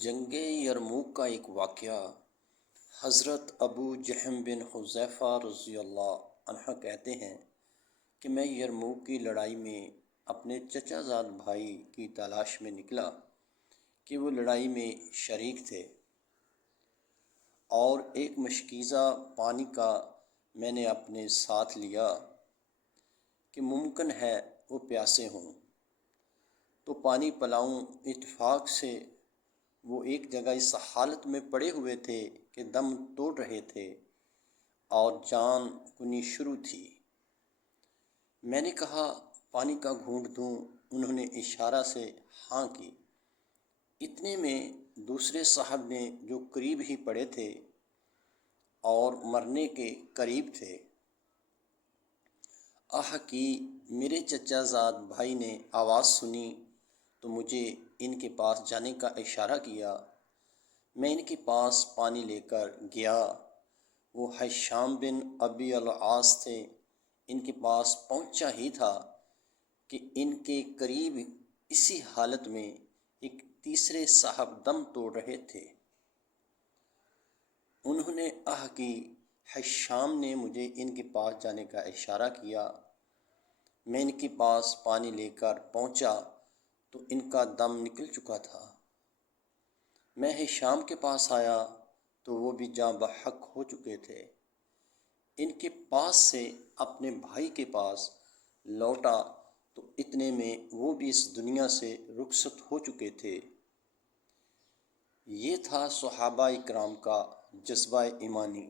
جنگ یرموک کا ایک واقعہ۔ حضرت ابو جہم بن حذیفہ رضی اللہ عنہ کہتے ہیں کہ میں یرموک کی لڑائی میں اپنے چچا زاد بھائی کی تلاش میں نکلا کہ وہ لڑائی میں شریک تھے، اور ایک مشکیزہ پانی کا میں نے اپنے ساتھ لیا کہ ممکن ہے وہ پیاسے ہوں تو پانی پلاؤں۔ اتفاق سے وہ ایک جگہ اس حالت میں پڑے ہوئے تھے کہ دم توڑ رہے تھے اور جان کنی شروع تھی۔ میں نے کہا پانی کا گھونٹ دوں، انہوں نے اشارہ سے ہاں کی۔ اتنے میں دوسرے صاحب نے، جو قریب ہی پڑے تھے اور مرنے کے قریب تھے، آہ کی۔ میرے چچا زاد بھائی نے آواز سنی تو مجھے ان کے پاس جانے کا اشارہ کیا۔ میں ان کے پاس پانی لے کر گیا۔ وہ ہشام بن ابی العاص تھے۔ ان کے پاس پہنچا ہی تھا کہ ان کے قریب اسی حالت میں ایک تیسرے صاحب دم توڑ رہے تھے۔ انہوں نے آہ کی۔ ہشام نے مجھے ان کے پاس جانے کا اشارہ کیا۔ میں ان کے پاس پانی لے کر پہنچا تو ان کا دم نکل چکا تھا۔ میں ہشام کے پاس آیا تو وہ بھی جاں بحق ہو چکے تھے۔ ان کے پاس سے اپنے بھائی کے پاس لوٹا تو اتنے میں وہ بھی اس دنیا سے رخصت ہو چکے تھے۔ یہ تھا صحابہ اکرام کا جذبہ ایمانی۔